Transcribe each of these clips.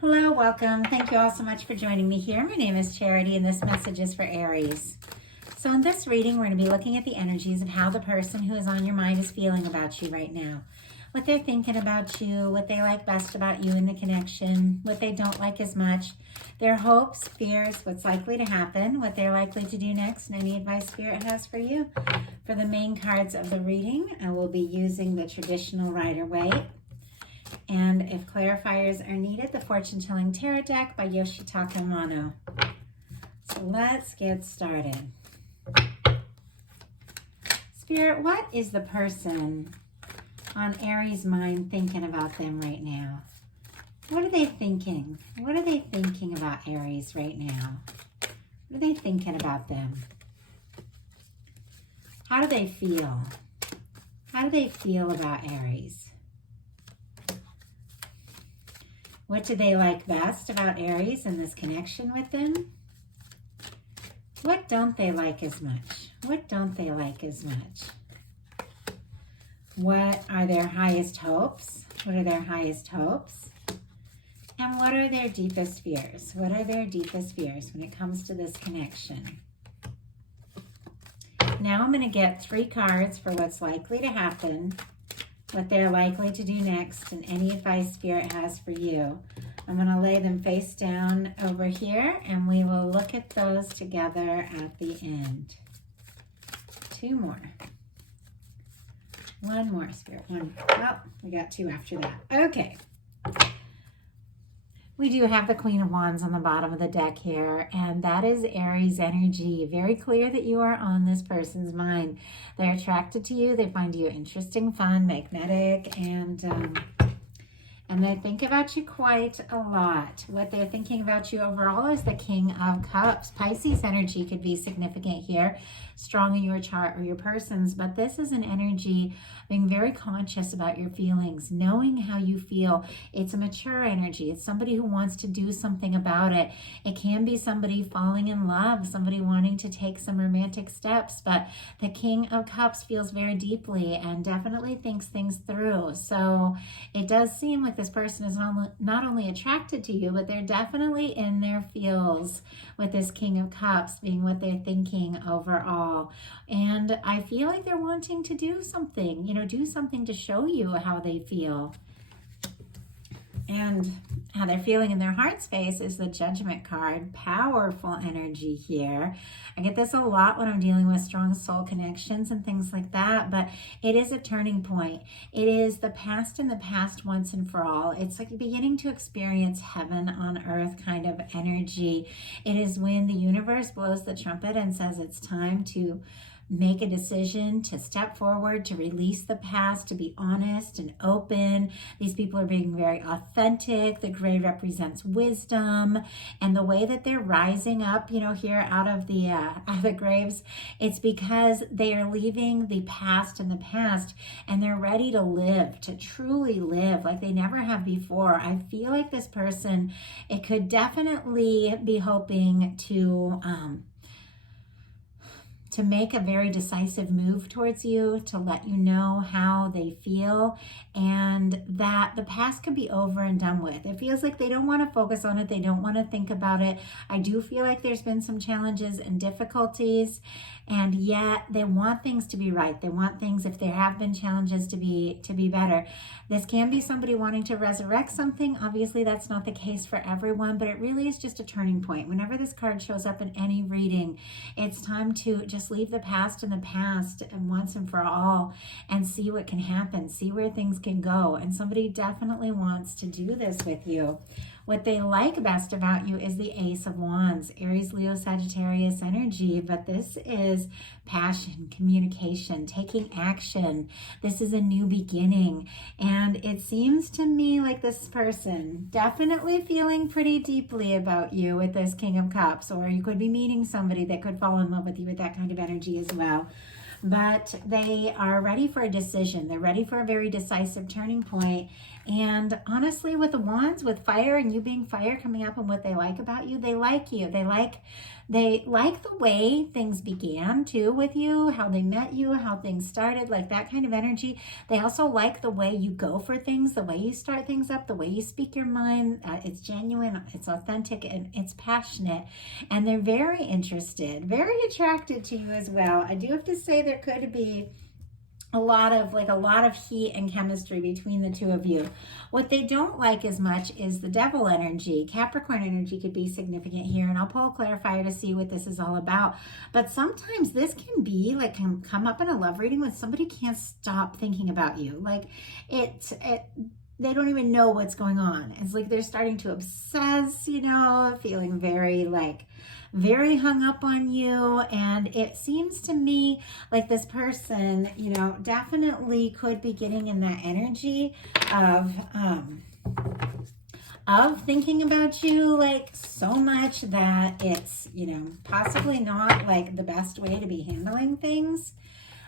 Hello, welcome. Thank you all so much for joining me here. My name is Charity and this message is for Aries. So in this reading, we're going to be looking at the energies of how the person who is on your mind is feeling about you right now. What they're thinking about you, what they like best about you in the connection, what they don't like as much, their hopes, fears, what's likely to happen, what they're likely to do next, and any advice Spirit has for you. For the main cards of the reading, I will be using the traditional Rider-Waite. And if clarifiers are needed, the Fortune Telling Tarot deck by Yoshitaka Amano. So let's get started. Spirit, what is the person on Aries' mind thinking about them right now? What are they thinking? What are they thinking about Aries right now? What are they thinking about them? How do they feel? How do they feel about Aries? What do they like best about Aries and this connection with them? What don't they like as much? What don't they like as much? What are their highest hopes? What are their highest hopes? And what are their deepest fears? What are their deepest fears when it comes to this connection? Now I'm going to get 3 cards for what's likely to happen, what they're likely to do next, and any advice Spirit has for you. I'm going to lay them face down over here, and we will look at those together at the end. 2 more. 1 more, Spirit. 1. Oh, we got 2 after that. Okay. We do have the Queen of Wands on the bottom of the deck here, and that is Aries energy. Very clear that you are on this person's mind. They're attracted to you. They find you interesting, fun, magnetic, and they think about you quite a lot. What they're thinking about you overall is the King of Cups. Pisces energy could be significant here, strong in your chart or your person's, but this is an energy being very conscious about your feelings, knowing how you feel. It's a mature energy. It's somebody who wants to do something about it. It can be somebody falling in love, somebody wanting to take some romantic steps, but the King of Cups feels very deeply and definitely thinks things through. So it does seem like this person is not only attracted to you, but they're definitely in their feels with this King of Cups being what they're thinking overall. And I feel like they're wanting to do something, do something to show you how they feel. And how they're feeling in their heart space is the Judgment card. Powerful energy here. I get this a lot when I'm dealing with strong soul connections and things like that, but it is a turning point. It is the past in the past once and for all. It's like beginning to experience heaven on earth kind of energy. It is when the universe blows the trumpet and says it's time to make a decision, to step forward, to release the past, to be honest and open. These people are being very authentic. The gray represents wisdom, and the way that they're rising up, here out of the graves, it's because they are leaving the past in the past, and they're ready to live, to truly live like they never have before. I feel like this person, it could definitely be hoping to make a very decisive move towards you, to let you know how they feel, and that the past could be over and done with. It feels like they don't want to focus on it. They don't want to think about it. I do feel like there's been some challenges and difficulties, and yet they want things to be right. They want things, if there have been challenges, to be better. This can be somebody wanting to resurrect something. Obviously, that's not the case for everyone, but it really is just a turning point. Whenever this card shows up in any reading, it's time to just leave the past in the past and once and for all, and see what can happen, see where things can go. And somebody definitely wants to do this with you. What they like best about you is the Ace of Wands, Aries, Leo, Sagittarius energy, but this is passion, communication, taking action. This is a new beginning, and it seems to me like this person definitely feeling pretty deeply about you with this King of Cups, or you could be meeting somebody that could fall in love with you with that kind of energy as well. But they are ready for a decision. They're ready for a very decisive turning point, And honestly, with the wands, with fire and you being fire coming up and what they like about you, they like you. They like the way things began too with you, how they met you, how things started, like that kind of energy. They also like the way you go for things, the way you start things up, the way you speak your mind. It's genuine, it's authentic, and it's passionate. And they're very interested, very attracted to you as well. I do have to say there could be a lot of heat and chemistry between the two of you. What they don't like as much is the devil energy. Capricorn energy could be significant here, and I'll pull a clarifier to see what this is all about. But sometimes this can be like, can come up in a love reading when somebody can't stop thinking about you. Like they don't even know what's going on. It's like they're starting to obsess, feeling very hung up on you. And it seems to me like this person, definitely could be getting in that energy of thinking about you like so much that it's, possibly not like the best way to be handling things.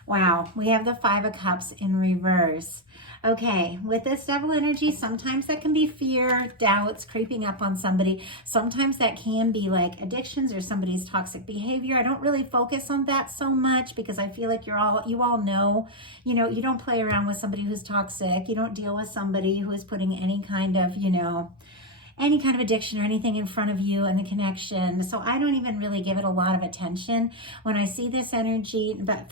Wow, we have the 5 of Cups in reverse. Okay, with this devil energy, sometimes that can be fear, doubts creeping up on somebody. Sometimes that can be like addictions or somebody's toxic behavior. I don't really focus on that so much because I feel like you all know, you don't play around with somebody who's toxic. You don't deal with somebody who is putting any kind of addiction or anything in front of you and the connection. So I don't even really give it a lot of attention when I see this energy. But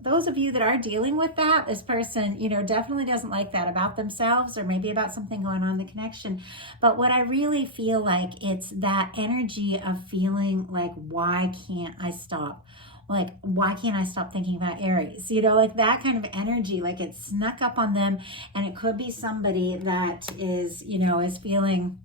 those of you that are dealing with that, this person, definitely doesn't like that about themselves or maybe about something going on in the connection. But what I really feel like, it's that energy of feeling like, why can't I stop? Like, why can't I stop thinking about Aries? Like that kind of energy, like it snuck up on them. And it could be somebody that is, is feeling,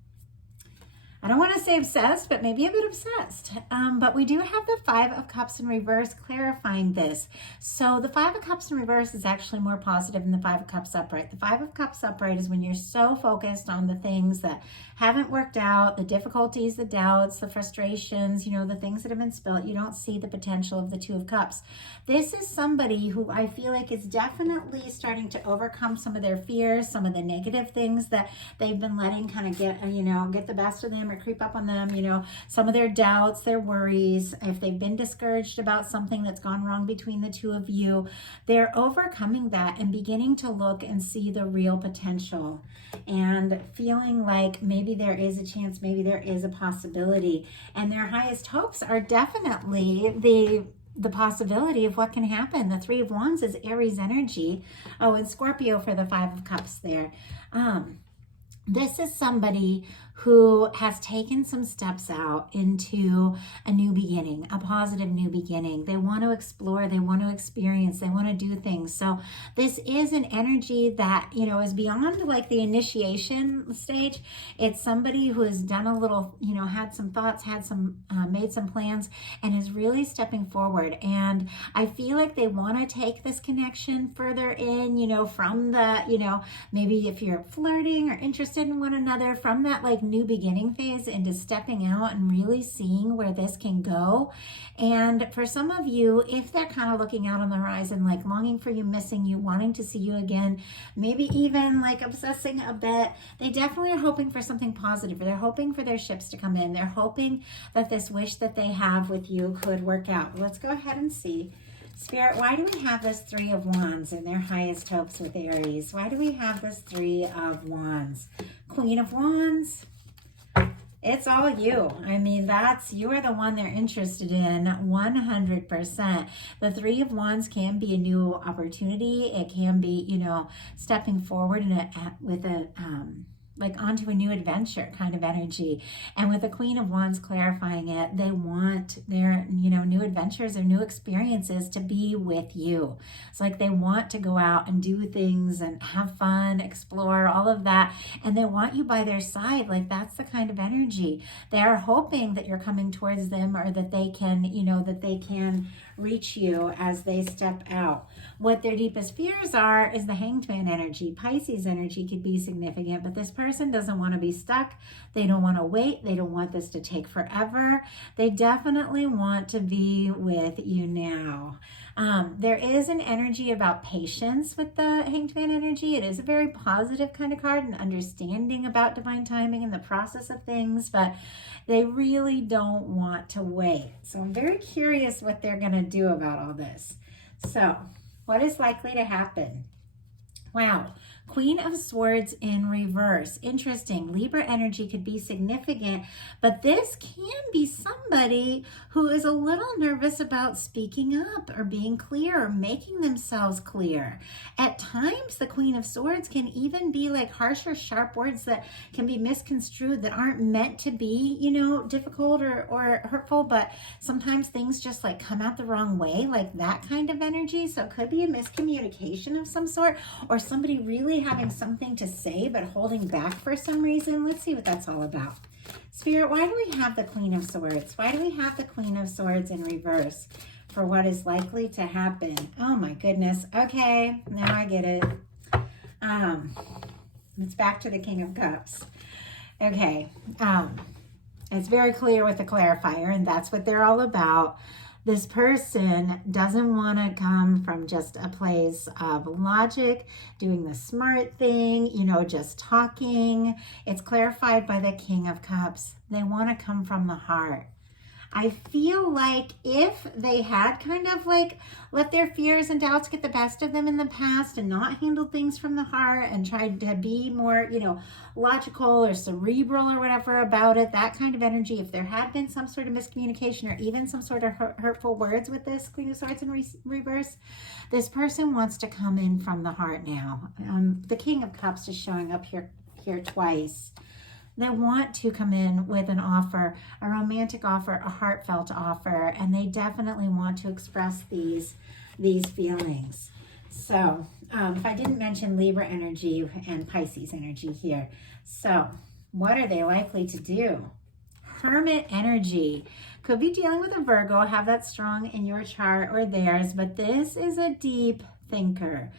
I don't want to say obsessed, but maybe a bit obsessed. But we do have the 5 of Cups in reverse clarifying this. So the 5 of Cups in reverse is actually more positive than the 5 of Cups upright. The 5 of Cups upright is when you're so focused on the things that haven't worked out, the difficulties, the doubts, the frustrations, the things that have been spilled. You don't see the potential of the 2 of Cups. This is somebody who I feel like is definitely starting to overcome some of their fears, some of the negative things that they've been letting kind of get the best of them or creep up on them, some of their doubts, their worries. If they've been discouraged about something that's gone wrong between the 2 of you, they're overcoming that and beginning to look and see the real potential and feeling like maybe there is a chance, maybe there is a possibility. And their highest hopes are definitely the possibility of what can happen. The 3 of Wands is Aries energy. Oh, and Scorpio for the 5 of Cups there. This is somebody who has taken some steps out into a new beginning, a positive new beginning. They want to explore, they want to experience, they want to do things. So this is an energy that, is beyond like the initiation stage. It's somebody who has done a little, had some thoughts, made some plans, and is really stepping forward. And I feel like they want to take this connection further in, from the, maybe if you're flirting or interested in one another, from that like new beginning phase into stepping out and really seeing where this can go. And for some of you, if they're kind of looking out on the horizon, like longing for you, missing you, wanting to see you again, maybe even like obsessing a bit, they definitely are hoping for something positive. They're hoping for their ships to come in. They're hoping that this wish that they have with you could work out. Let's go ahead and see. Spirit, why do we have this 3 of Wands and their highest hopes with Aries? Why do we have this 3 of Wands? Queen of Wands. It's all you. I mean, you are the one they're interested in 100%. The 3 of Wands can be a new opportunity. It can be, stepping forward onto a new adventure kind of energy. And with the Queen of Wands clarifying it, they want their, new adventures or new experiences to be with you. It's like they want to go out and do things and have fun, explore, all of that. And they want you by their side. Like that's the kind of energy. They are hoping that you're coming towards them or that they can, reach you as they step out. What their deepest fears are is the Hanged Man energy. Pisces energy could be significant, but this person doesn't want to be stuck. They don't want to wait. They don't want this to take forever. They definitely want to be with you now. There is an energy about patience with the Hanged Man energy. It is a very positive kind of card and understanding about divine timing and the process of things, but they really don't want to wait. So I'm very curious what they're going to do about all this. So what is likely to happen? Wow. Queen of Swords in reverse. Interesting. Libra energy could be significant, but this can be somebody who is a little nervous about speaking up or being clear or making themselves clear. At times, the Queen of Swords can even be like harsh or sharp words that can be misconstrued, that aren't meant to be, you know, difficult or hurtful, but sometimes things just like come out the wrong way, like that kind of energy. So it could be a miscommunication of some sort, or somebody really having something to say but holding back for some reason. Let's see what that's all about. Spirit, why do we have the Queen of Swords? Why do we have the Queen of Swords in reverse for what is likely to happen? Oh my goodness. Okay, now I get it. It's back to the King of Cups. Okay, it's very clear with the clarifier, and that's what they're all about. This person doesn't want to come from just a place of logic, doing the smart thing, you know, just talking. It's clarified by the King of Cups. They want to come from the heart. I feel like if they had kind of like let their fears and doubts get the best of them in the past and not handled things from the heart and tried to be more, you know, logical or cerebral or whatever about it, that kind of energy, if there had been some sort of miscommunication or even some sort of hurtful words with this Queen of Swords in reverse, this person wants to come in from the heart now. The King of Cups is showing up here twice. They want to come in with an offer, a romantic offer, a heartfelt offer, and they definitely want to express these feelings. So if I didn't mention Libra energy and Pisces energy here. So what are they likely to do? Hermit energy. Could be dealing with a Virgo, have that strong in your chart or theirs, but this is a deep thinker.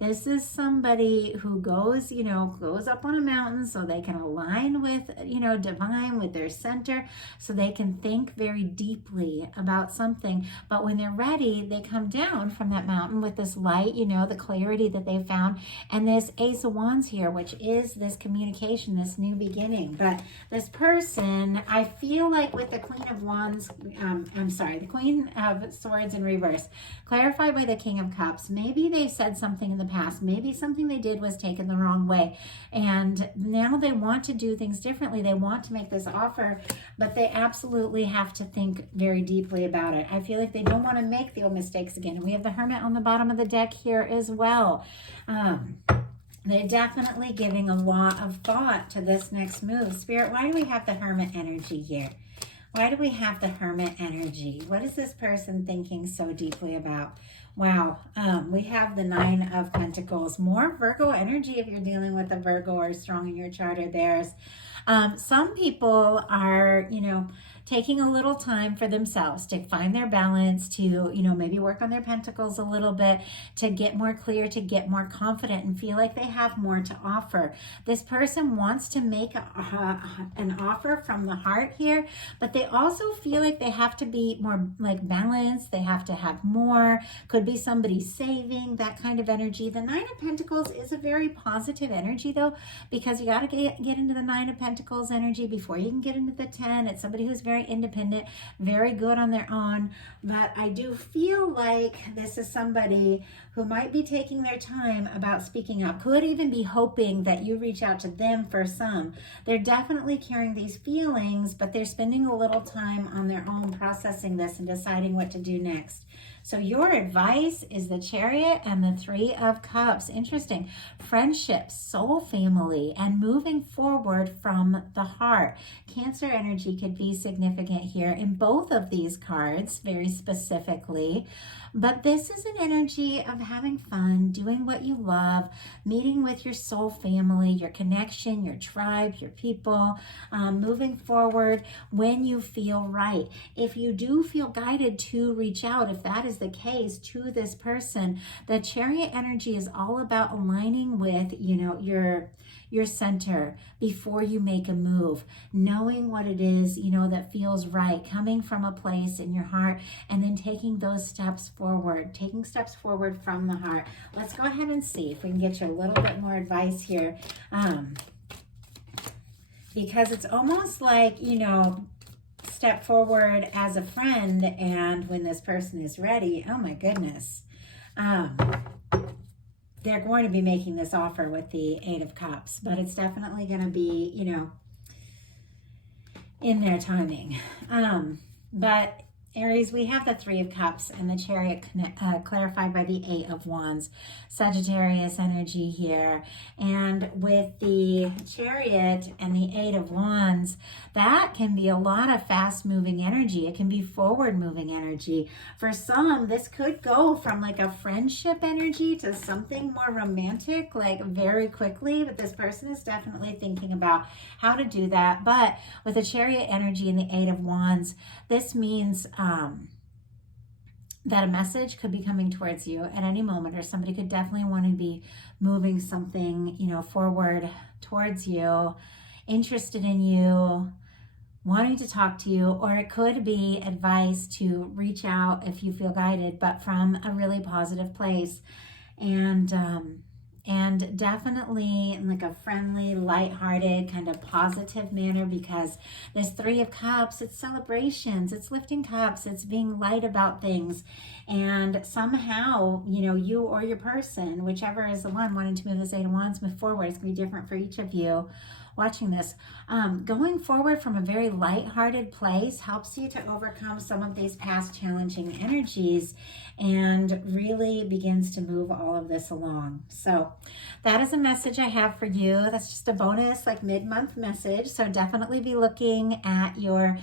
This is somebody who goes, you know, goes up on a mountain so they can align with, you know, divine, with their center, so they can think very deeply about something. But when they're ready, they come down from that mountain with this light, you know, the clarity that they found, and this Ace of Wands here, which is this communication, this new beginning. But this person, I feel like with the Queen of Wands, the Queen of Swords in reverse, clarified by the King of Cups, maybe they said something in the past. Maybe something they did was taken the wrong way, and now they want to do things differently. They want to make this offer, but they absolutely have to think very deeply about it. I feel like they don't want to make the old mistakes again. And we have the Hermit on the bottom of the deck here as well. They're definitely giving a lot of thought to this next move. Spirit, why do we have the Hermit energy here? Why do we have the Hermit energy? What is this person thinking so deeply about? Wow, we have the Nine of Pentacles. More Virgo energy if you're dealing with a Virgo or strong in your chart or theirs. Some people are, you know, taking a little time for themselves to find their balance, to, you know, maybe work on their pentacles a little bit, to get more clear, to get more confident and feel like they have more to offer. This person wants to make an offer from the heart here, but they also feel like they have to be more like balanced. They have to have more. Could be somebody saving, that kind of energy. The Nine of Pentacles is a very positive energy though, because you got to get into the Nine of Pentacles energy before you can get into the 10. It's somebody who's very independent, very good on their own. But I do feel like this is somebody who might be taking their time about speaking up, could even be hoping that you reach out to them for some. They're definitely carrying these feelings, but they're spending a little time on their own processing this and deciding what to do next. So your advice is the Chariot and the Three of Cups. Interesting. Friendships, soul family, and moving forward from the heart. Cancer energy could be significant here in both of these cards, very specifically. But this is an energy of having fun, doing what you love, meeting with your soul family, your connection, your tribe, your people, moving forward when you feel right. If you do feel guided to reach out, if that is the case, to this person, the Chariot energy is all about aligning with, your center before you make a move, knowing what it is, that feels right, coming from a place in your heart, and then taking those steps forward, taking steps forward from the heart. Let's go ahead and see if we can get you a little bit more advice here. Because it's almost like, step forward as a friend, and when this person is ready, oh my goodness, they're going to be making this offer with the Eight of Cups, but it's definitely going to be, in their timing. But Aries, we have the Three of Cups and the Chariot clarified by the Eight of Wands. Sagittarius energy here. And with the Chariot and the Eight of Wands, that can be a lot of fast-moving energy. It can be forward-moving energy. For some, this could go from like a friendship energy to something more romantic, like very quickly. But this person is definitely thinking about how to do that. But with the Chariot energy and the Eight of Wands, this means that a message could be coming towards you at any moment, or somebody could definitely want to be moving something, forward towards you, interested in you, wanting to talk to you, or it could be advice to reach out if you feel guided, but from a really positive place. And definitely in like a friendly, lighthearted, kind of positive manner, because this Three of Cups, it's celebrations, it's lifting cups, it's being light about things. And somehow, you or your person, whichever is the one wanting to move this Eight of Wands, move forward. It's going to be different for each of you watching this. Going forward from a very lighthearted place helps you to overcome some of these past challenging energies and really begins to move all of this along. So that is a message I have for you. That's just a bonus, like mid-month message. So definitely be looking at your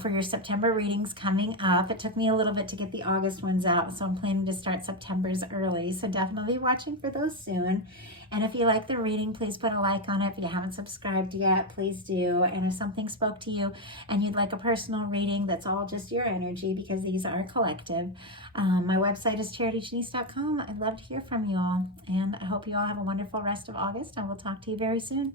for your September readings coming up. It took me a little bit to get the August ones out, so I'm planning to start September's early. So definitely be watching for those soon. And if you like the reading, please put a like on it. If you haven't subscribed yet, please do. And if something spoke to you and you'd like a personal reading that's all just your energy, because these are collective, my website is charityjanice.com. I'd love to hear from you all. And I hope you all have a wonderful rest of August. I will talk to you very soon.